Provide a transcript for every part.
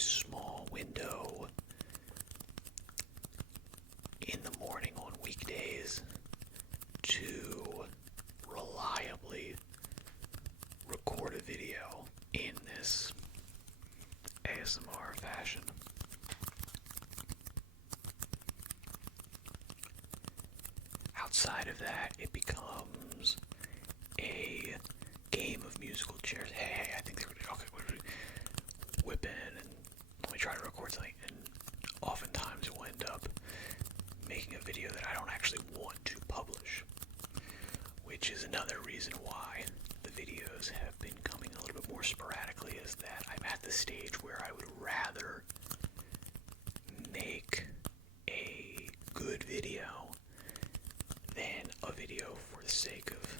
small window in the morning on weekdays to reliably record a video in this ASMR fashion. Outside of that, it becomes a game of musical chairs. Hey, I think they were okay. Whip in and let me try to record something. And oftentimes we'll end up making a video that I don't actually want to publish, which is another reason why the videos have been coming a little bit more sporadically, is that I'm at the stage where I would rather make a good video than a video for the sake of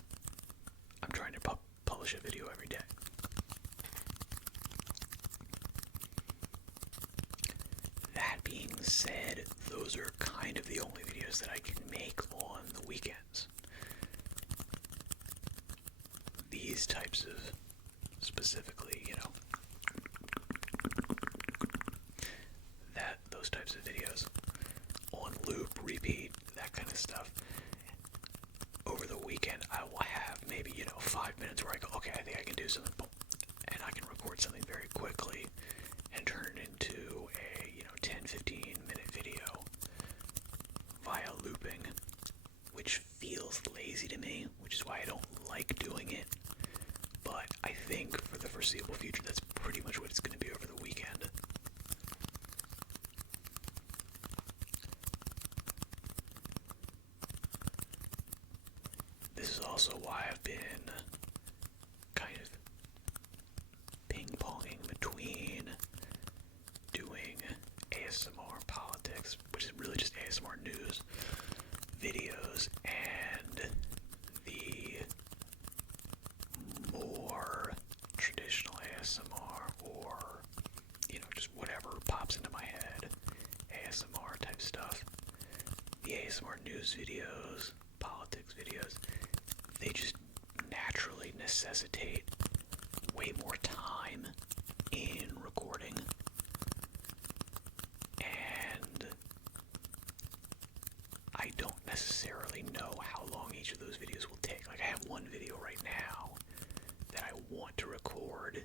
I'm trying to publish a video every day. That being said, those are kind of the only videos that I can make on the weekends. These types of, specifically, those types of videos on loop, repeat, that kind of stuff. Over the weekend, I will have maybe, 5 minutes where I go, okay, I think I can do something, boom, and I can record something very quickly and turn it into a, 10, 15 minute video via looping, which feels lazy to me, which is why I don't like doing it. But I think for the foreseeable future, that's pretty much what it's going to be over the weekend. This is also why I've been kind of ping-ponging between doing ASMR politics, which is really just ASMR news videos, and the more traditional ASMR, or just whatever pops into my head, ASMR type stuff. The ASMR news videos, politics videos, they just naturally necessitate way more time in recording, and I don't necessarily know how long each of those videos will take. Like, I have one video right now that I want to record,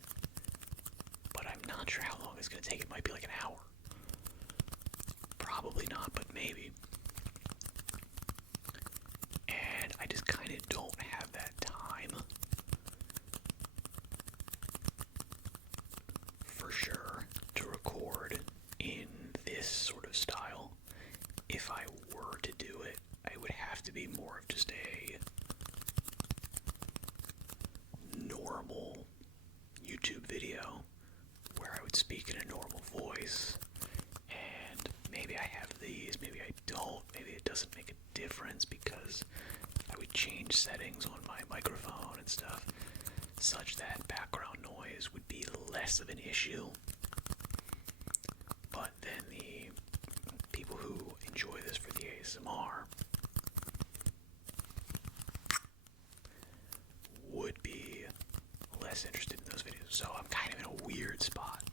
but I'm not sure how long it's going to take. It might be like an hour. Probably not, but maybe. And I just kind of don't have that time, for sure, to record in this sort of style. If I were to do it, it would have to be more of just a normal YouTube video where I would speak in a normal voice, and maybe I have these, maybe I don't, maybe it doesn't make a difference because I would change settings on my microphone and stuff such that background noise would be less of an issue. But then the people who enjoy this for the ASMR would be less interested in those videos. So I'm kind of in a weird spot.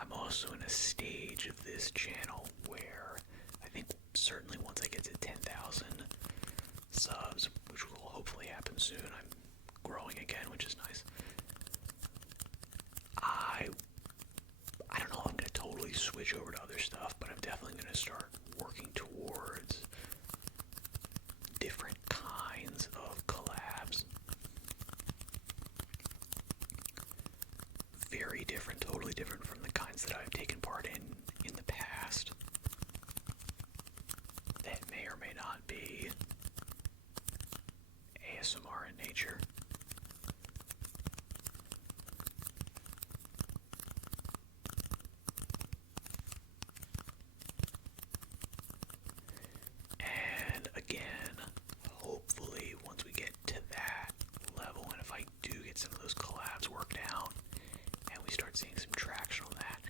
I'm also in a stage of this channel where I think certainly once I get to 10,000 subs, which will hopefully happen soon, I'm growing again, which is nice. I don't know if I'm going to totally switch over to other stuff, but I'm definitely going to start working towards different kinds of collabs. Very different, totally different from the kinds that I've taken part in the past. That may or may not be ASMR in nature. And again, hopefully once we get to that level, and if I do get some of those collabs worked out, and we start seeing some traction on that,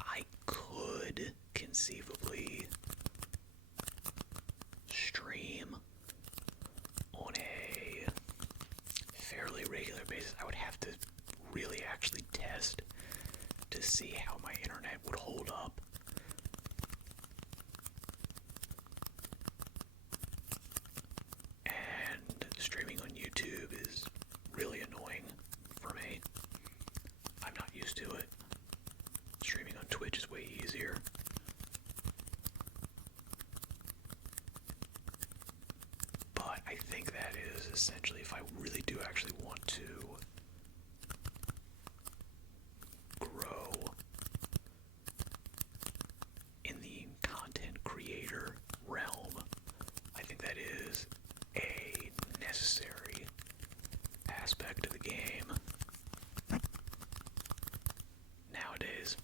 I could conceivably stream on a regular basis. I would have to really actually test to see how my internet would hold up. And streaming on YouTube is really annoying for me. I'm not used to it. Streaming on Twitch is way easier. But I think that is essentially, if I really do actually want to grow in the content creator realm, I think that is a necessary aspect of the game nowadays.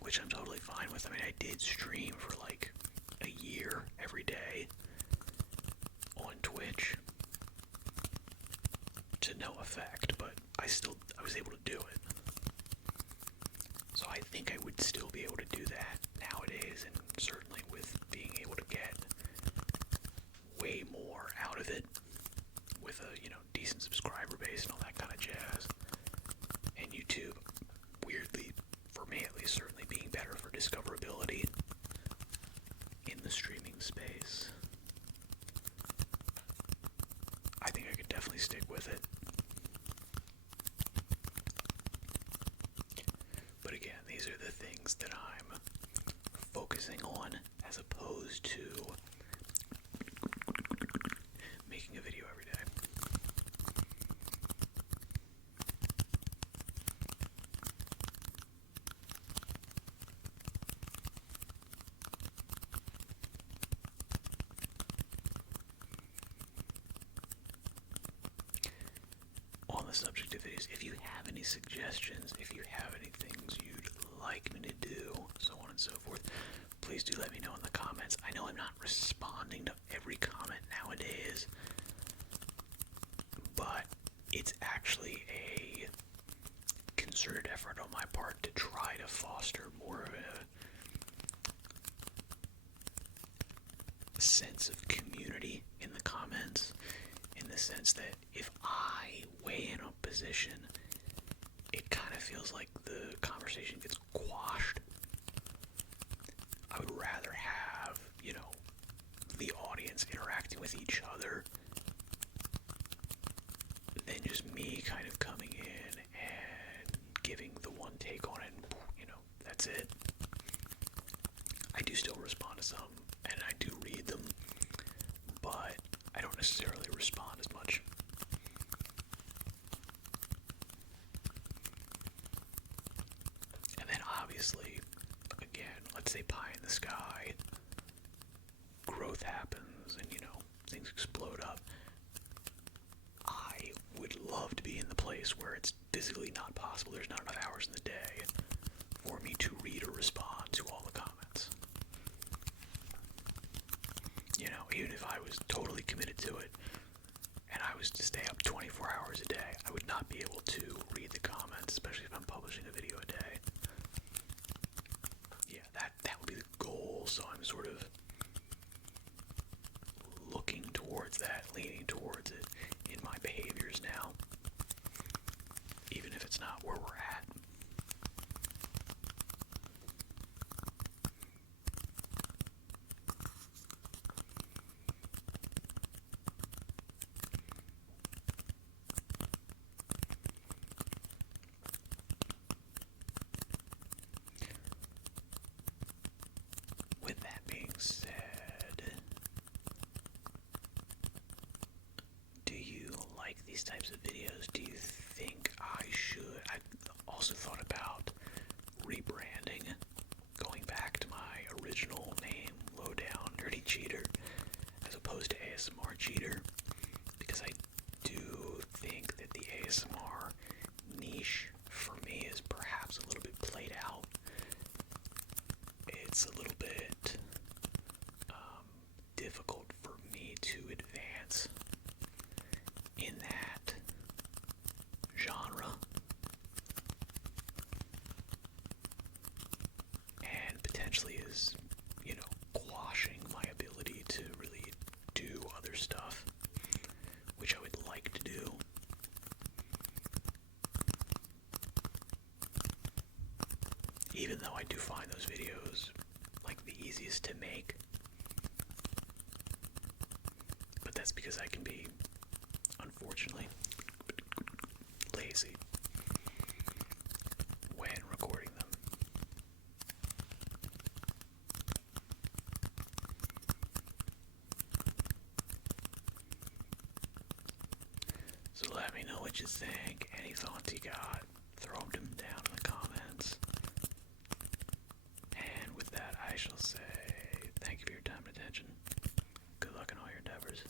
Which I'm totally fine with. I mean, I did stream for like a year every day on Twitch to no effect, but I was able to do it. So I think I would still be able to do that nowadays, and certainly with being able to get way more out of it with a, decent subscriber base and all that kind of jazz. And YouTube, weirdly, for me at least, certainly being better for discoverability in the streaming space. I think I could definitely stick with it. But again, these are the things that I'm focusing on as opposed to making a video every day. On the subject of videos, if you have any suggestions, if you have any things you'd like me to do, so on and so forth, please do let me know in the comments. I know I'm not responding to every comment nowadays, but it's actually a concerted effort on my part to try to foster more of a sense of community in the comments, in the sense that if I weigh in on position, it kind of feels like the conversation gets quashed. I would rather have, the audience interacting with each other than just me kind of coming in and giving the one take on it, and, that's it. I do still respond to some, and I do read them, but I don't necessarily respond as much. And then obviously, again, let's say pie in the sky, growth happens and, things explode up. I would love to be in the place where it's physically not possible, there's not enough hours in the day for me to read or respond to all the comments. Even if I was totally committed to it, and I was to stay up 24 hours a day, I would not be able to read the comments, especially if I'm publishing a video a day. Yeah, that would be the goal, so I'm sort of looking towards that, leaning towards it in my behaviors now, even if it's not where we're at. With that being said, do you like these types of videos? Do you think I should? I also thought about rebranding, going back to my original name, Lowdown Dirty Cheater, as opposed to ASMR Cheater, because I do think that the ASMR niche for me is perhaps a little bit played out. It's a little bit difficult for me to advance in that genre. even though I do find those videos like the easiest to make. But that's because I can be, unfortunately, lazy when recording them. So let me know what you think. Any thoughts you got, throw them down in the comments. And with that, I shall say thank you for your time and attention. Good luck in all your endeavors.